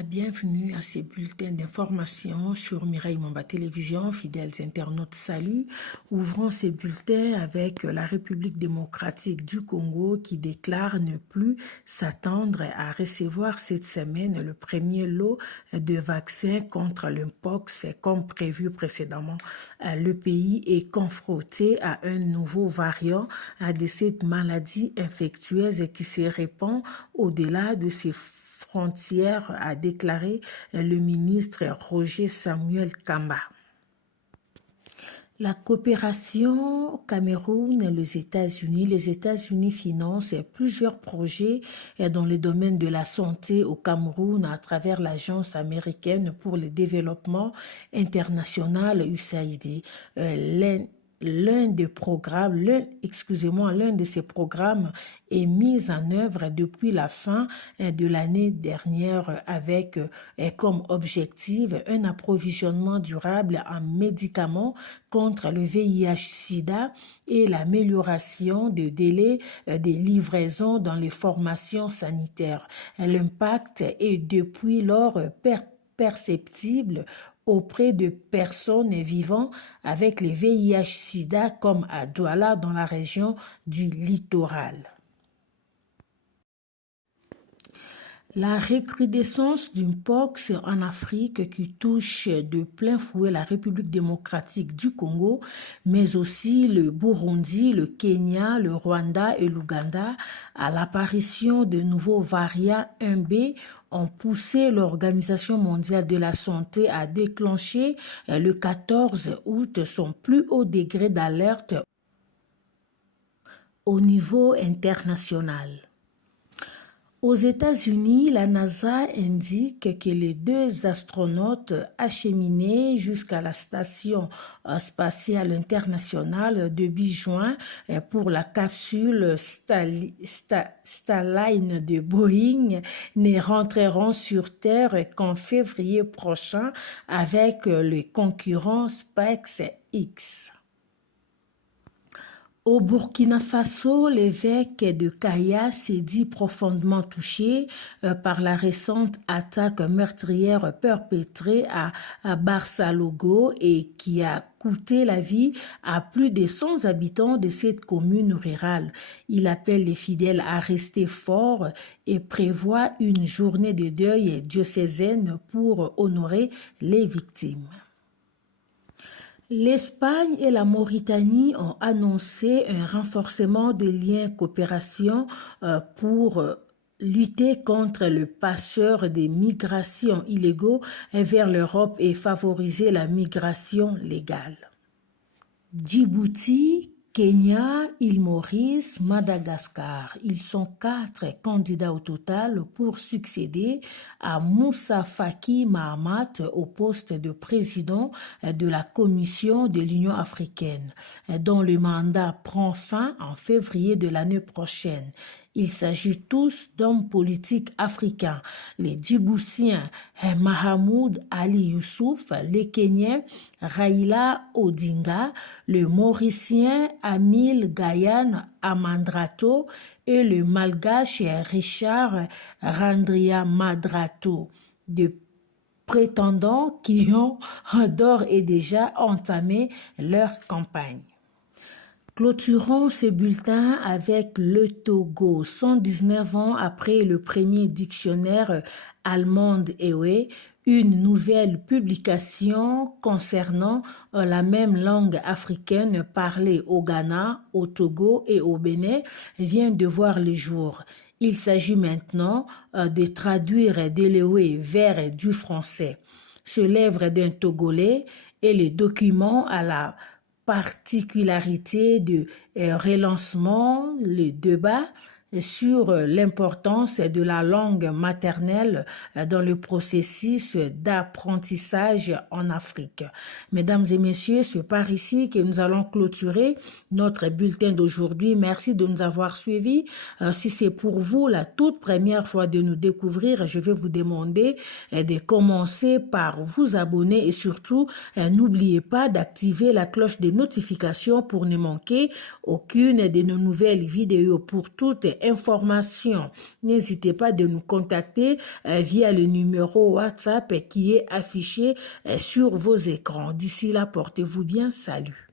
Bienvenue à ces bulletins d'information sur Mireille Mamba Télévision. Fidèles internautes, salut. Ouvrons ces bulletins avec la République démocratique du Congo qui déclare ne plus s'attendre à recevoir cette semaine le premier lot de vaccins contre le mpox comme prévu précédemment. Le pays est confronté à un nouveau variant de cette maladie infectieuse qui se répand au-delà de ses frontières, a déclaré le ministre Roger Samuel Kamba. La coopération Cameroun et les États-Unis financent plusieurs projets dans le domaine de la santé au Cameroun à travers l'Agence américaine pour le développement international USAID. L'un de ces programmes est mis en œuvre depuis la fin de l'année dernière avec comme objectif un approvisionnement durable en médicaments contre le VIH-Sida et l'amélioration des délais des livraisons dans les formations sanitaires. L'impact est depuis lors perceptible auprès de personnes vivant avec le VIH-Sida comme à Douala dans la région du littoral. La recrudescence du mpox en Afrique qui touche de plein fouet la République démocratique du Congo, mais aussi le Burundi, le Kenya, le Rwanda et l'Ouganda, à l'apparition de nouveaux variants 1B, ont poussé l'Organisation mondiale de la santé à déclencher le 14 août son plus haut degré d'alerte au niveau international. Aux États-Unis, la NASA indique que les 2 astronautes acheminés jusqu'à la station spatiale internationale de Bijoin pour la capsule Starliner de Boeing ne rentreront sur Terre qu'en février prochain avec le concurrent SpaceX. Au Burkina Faso, l'évêque de Kaya s'est dit profondément touché par la récente attaque meurtrière perpétrée à Barsalogo et qui a coûté la vie à plus de 100 habitants de cette commune rurale. Il appelle les fidèles à rester forts et prévoit une journée de deuil diocésaine pour honorer les victimes. L'Espagne et la Mauritanie ont annoncé un renforcement des liens de coopération pour lutter contre le passeur des migrations illégaux vers l'Europe et favoriser la migration légale. Djibouti, Kenya, île Maurice, Madagascar. Ils sont 4 candidats au total pour succéder à Moussa Faki Mahamat au poste de président de la Commission de l'Union africaine, dont le mandat prend fin en février de l'année prochaine. Il s'agit tous d'hommes politiques africains. Les Djiboutiens Mahamoud Ali Youssouf, les Kenyans Raila Odinga, le Mauricien Amil Gayane Amandrato et le Malgache Richard Randriamadrato, de prétendants qui ont d'ores et déjà entamé leur campagne. Clôturons ce bulletin avec le Togo. 119 ans après le premier dictionnaire allemand Ewe, une nouvelle publication concernant la même langue africaine parlée au Ghana, au Togo et au Bénin vient de voir le jour. Il s'agit maintenant de traduire de l'Ewe vers du français. Ce livre d'un Togolais est le document à la particularité de relancement, le débat sur l'importance de la langue maternelle dans le processus d'apprentissage en Afrique. Mesdames et messieurs, c'est par ici que nous allons clôturer notre bulletin d'aujourd'hui. Merci de nous avoir suivis. Si c'est pour vous la toute première fois de nous découvrir, je vais vous demander de commencer par vous abonner et surtout n'oubliez pas d'activer la cloche de notification pour ne manquer aucune de nos nouvelles vidéos. Pour toute informations, n'hésitez pas de nous contacter via le numéro WhatsApp qui est affiché sur vos écrans. D'ici là, portez-vous bien. Salut.